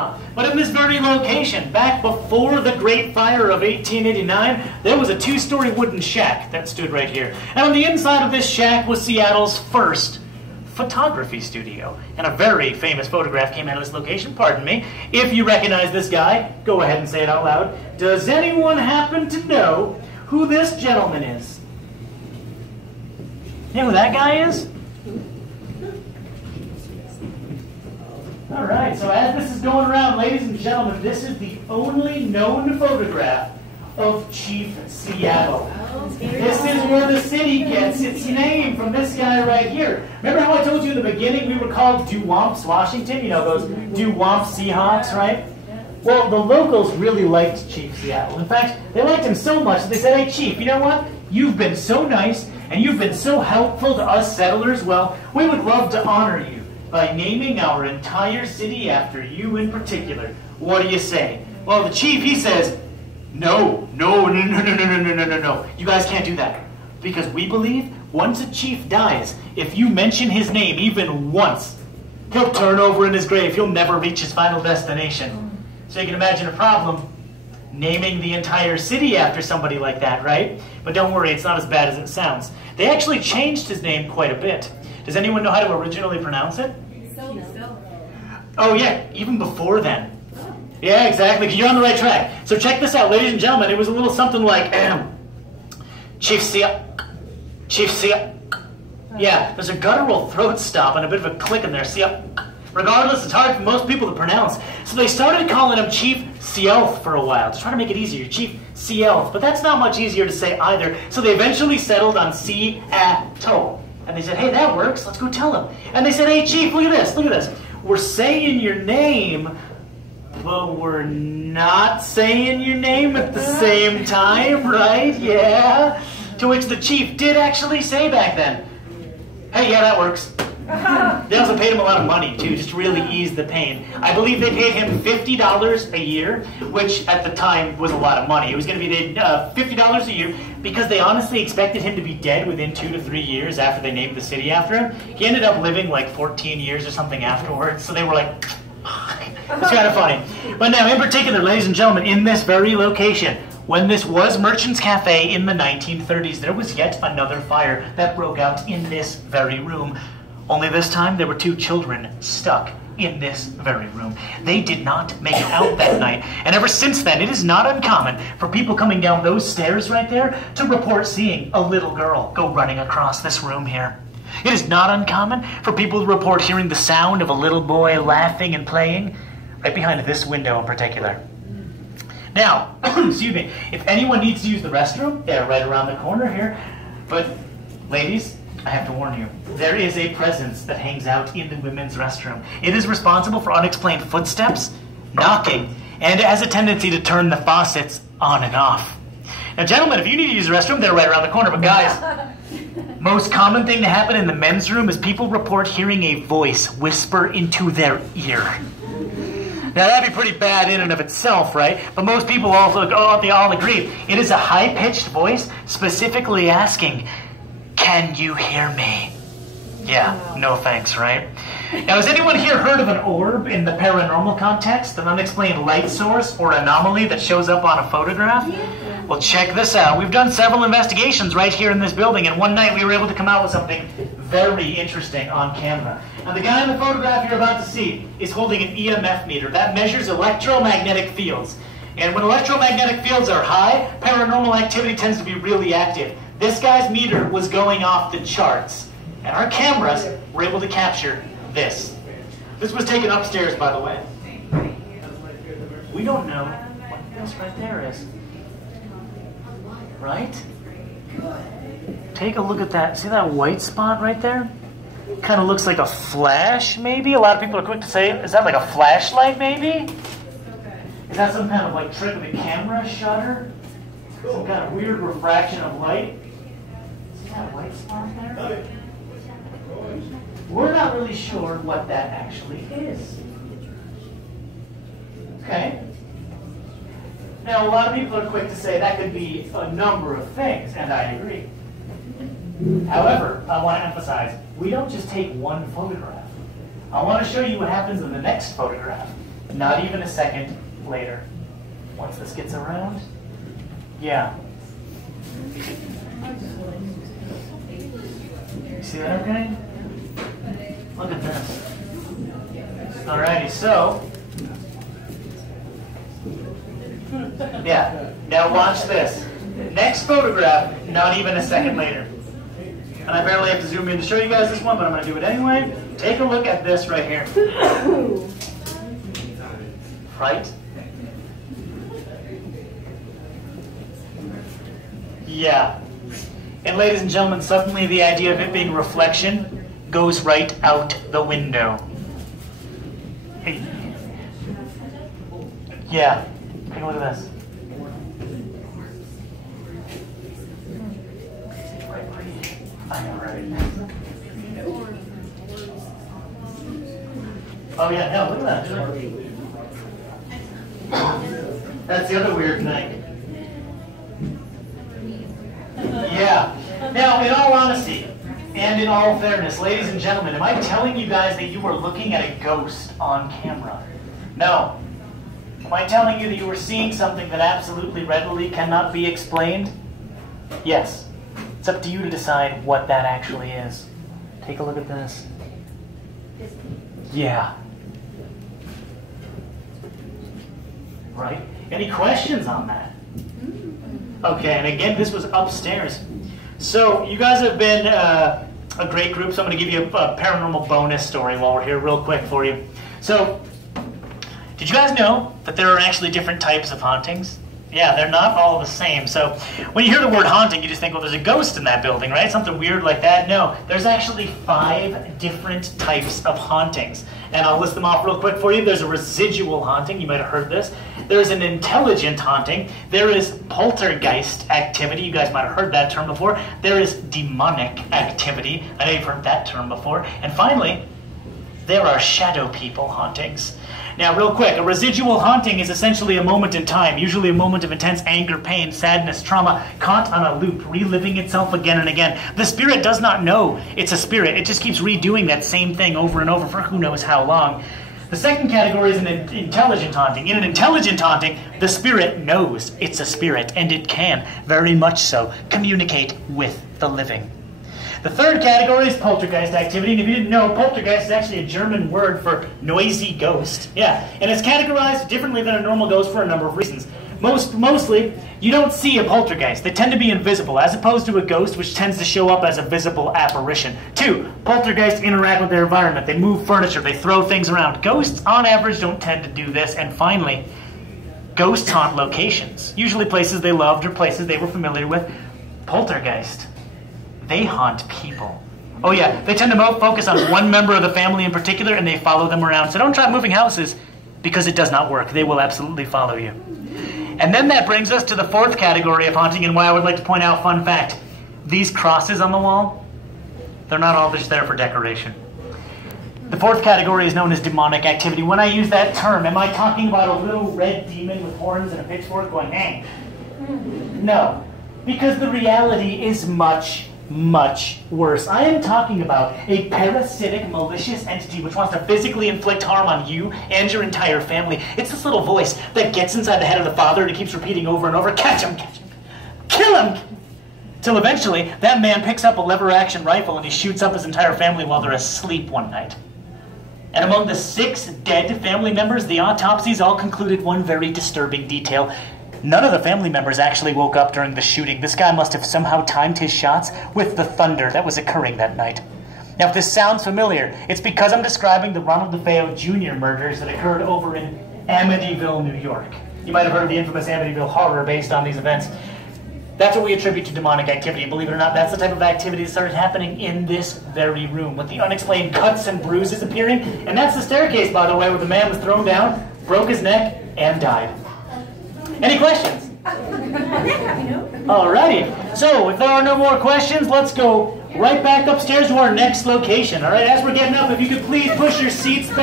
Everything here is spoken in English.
But in this very location, back before the Great Fire of 1889, there was a two-story wooden shack that stood right here. And on the inside of this shack was Seattle's first photography studio. And a very famous photograph came out of this location. Pardon me. If you recognize this guy, go ahead and say it out loud. Does anyone happen to know who this gentleman is? You know who that guy is? All right, so as this is going around, ladies and gentlemen, this is the only known photograph of Chief Seattle. This is where the city gets its name, from this guy right here. Remember how I told you in the beginning we were called Dewamps, Washington? You know, those Dewamps Seahawks, right? Well, the locals really liked Chief Seattle. In fact, they liked him so much that they said, hey, Chief, you know what? You've been so nice, and you've been so helpful to us settlers. Well, we would love to honor you by naming our entire city after you in particular. What do you say? Well, the chief, he says, no. You guys can't do that. Because we believe once a chief dies, if you mention his name even once, he'll turn over in his grave. He'll never reach his final destination. So you can imagine a problem naming the entire city after somebody like that, right? But don't worry, it's not as bad as it sounds. They actually changed his name quite a bit. Does anyone know how to originally pronounce it? Oh yeah, even before then. Yeah, exactly, you're on the right track. So check this out, ladies and gentlemen. It was a little something like, Chief Seattle. Chief Seattle. Yeah, there's a guttural throat stop and a bit of a click in there. Regardless, it's hard for most people to pronounce. So they started calling him Chief Sealth for a while to try to make it easier. Chief Sealth, but that's not much easier to say either. So they eventually settled on Seattle. And they said, hey, that works, let's go tell him. And they said, hey, Chief, look at this. We're saying your name, but we're not saying your name at the same time, right? Yeah. To which the chief did actually say back then, hey, yeah, that works. They also paid him a lot of money, too, just to really ease the pain. I believe they paid him $50 a year, which at the time was a lot of money. It was going to be $50 a year because they honestly expected him to be dead within 2 to 3 years after they named the city after him. He ended up living like 14 years or something afterwards, so they were like, it's kind of funny. But now, in particular, ladies and gentlemen, in this very location, when this was Merchant's Cafe in the 1930s, there was yet another fire that broke out in this very room. Only this time, there were 2 children stuck in this very room. They did not make it out that night. And ever since then, it is not uncommon for people coming down those stairs right there to report seeing a little girl go running across this room here. It is not uncommon for people to report hearing the sound of a little boy laughing and playing right behind this window in particular. Now, excuse me, if anyone needs to use the restroom, they're right around the corner here. But, ladies, I have to warn you, there is a presence that hangs out in the women's restroom. It is responsible for unexplained footsteps, knocking, and it has a tendency to turn the faucets on and off. Now, gentlemen, if you need to use the restroom, they're right around the corner. But guys, most common thing to happen in the men's room is people report hearing a voice whisper into their ear. Now, that'd be pretty bad in and of itself, right? But most people they all agree. It is a high-pitched voice specifically asking, can you hear me? Yeah, no thanks, right? Now, has anyone here heard of an orb in the paranormal context? An unexplained light source or anomaly that shows up on a photograph? Yeah. Well, check this out. We've done several investigations right here in this building, and one night we were able to come out with something very interesting on camera. Now, the guy in the photograph you're about to see is holding an EMF meter that measures electromagnetic fields. And when electromagnetic fields are high, paranormal activity tends to be really active. This guy's meter was going off the charts, and our cameras were able to capture this. This was taken upstairs, by the way. We don't know what this right there is. Right? Take a look at that. See that white spot right there? Kind of looks like a flash, maybe? A lot of people are quick to say, is that like a flashlight, maybe? Is that some kind of like trick of the camera shutter? Some kind of weird refraction of light? See that white spot there? We're not really sure what that actually is. Okay? Now, a lot of people are quick to say that could be a number of things, and I agree. However, I want to emphasize, we don't just take one photograph. I want to show you what happens in the next photograph. Not even a second later. Once this gets around, yeah. See that okay? Look at this. Alrighty, so, yeah. Now watch this. Next photograph, not even a second later. And I barely have to zoom in to show you guys this one, but I'm going to do it anyway. Take a look at this right here. Right? Yeah. And ladies and gentlemen, suddenly the idea of it being reflection goes right out the window. Hey. Yeah. Take a look at this. I know, right? Oh yeah, no, look at that. That's the other weird thing. Yeah. Now, in all honesty, and in all fairness, ladies and gentlemen, am I telling you guys that you were looking at a ghost on camera? No. Am I telling you that you were seeing something that absolutely readily cannot be explained? Yes. It's up to you to decide what that actually is. Take a look at this. Yeah. Right? Any questions on that? Okay, and again, this was upstairs. So, you guys have been a great group, so I'm going to give you a paranormal bonus story while we're here real quick for you. So, did you guys know that there are actually different types of hauntings? Yeah, they're not all the same. So when you hear the word haunting, you just think, well, there's a ghost in that building, right? Something weird like that. No, there's actually 5 different types of hauntings. And I'll list them off real quick for you. There's a residual haunting. You might have heard this. There's an intelligent haunting. There is poltergeist activity. You guys might have heard that term before. There is demonic activity. I know you've heard that term before. And finally, there are shadow people hauntings. Now, real quick, a residual haunting is essentially a moment in time, usually a moment of intense anger, pain, sadness, trauma, caught on a loop, reliving itself again and again. The spirit does not know it's a spirit. It just keeps redoing that same thing over and over for who knows how long. The second category is an intelligent haunting. In an intelligent haunting, the spirit knows it's a spirit, and it can, very much so, communicate with the living. The third category is poltergeist activity, and if you didn't know, poltergeist is actually a German word for noisy ghost. Yeah, and it's categorized differently than a normal ghost for a number of reasons. Mostly, you don't see a poltergeist. They tend to be invisible, as opposed to a ghost, which tends to show up as a visible apparition. 2, poltergeists interact with their environment. They move furniture, they throw things around. Ghosts, on average, don't tend to do this. And finally, ghosts haunt locations, usually places they loved or places they were familiar with. Poltergeist, they haunt people. Oh yeah, they tend to focus on one member of the family in particular, and they follow them around. So don't try moving houses, because it does not work. They will absolutely follow you. And then that brings us to the fourth category of haunting, and why I would like to point out, fun fact, these crosses on the wall, they're not all just there for decoration. The fourth category is known as demonic activity. When I use that term, am I talking about a little red demon with horns and a pitchfork going, hey? No, because the reality is much worse. I am talking about a parasitic, malicious entity which wants to physically inflict harm on you and your entire family. It's this little voice that gets inside the head of the father and it keeps repeating over and over, catch him, kill him, till eventually that man picks up a lever-action rifle and he shoots up his entire family while they're asleep one night. And among the 6 dead family members, the autopsies all concluded one very disturbing detail. None of the family members actually woke up during the shooting. This guy must have somehow timed his shots with the thunder that was occurring that night. Now, if this sounds familiar, it's because I'm describing the Ronald DeFeo Jr. murders that occurred over in Amityville, New York. You might have heard of the infamous Amityville horror based on these events. That's what we attribute to demonic activity. Believe it or not, that's the type of activity that started happening in this very room, with the unexplained cuts and bruises appearing. And that's the staircase, by the way, where the man was thrown down, broke his neck, and died. Any questions? Alrighty. So, if there are no more questions, let's go right back upstairs to our next location. Alright, as we're getting up, if you could please push your seats back.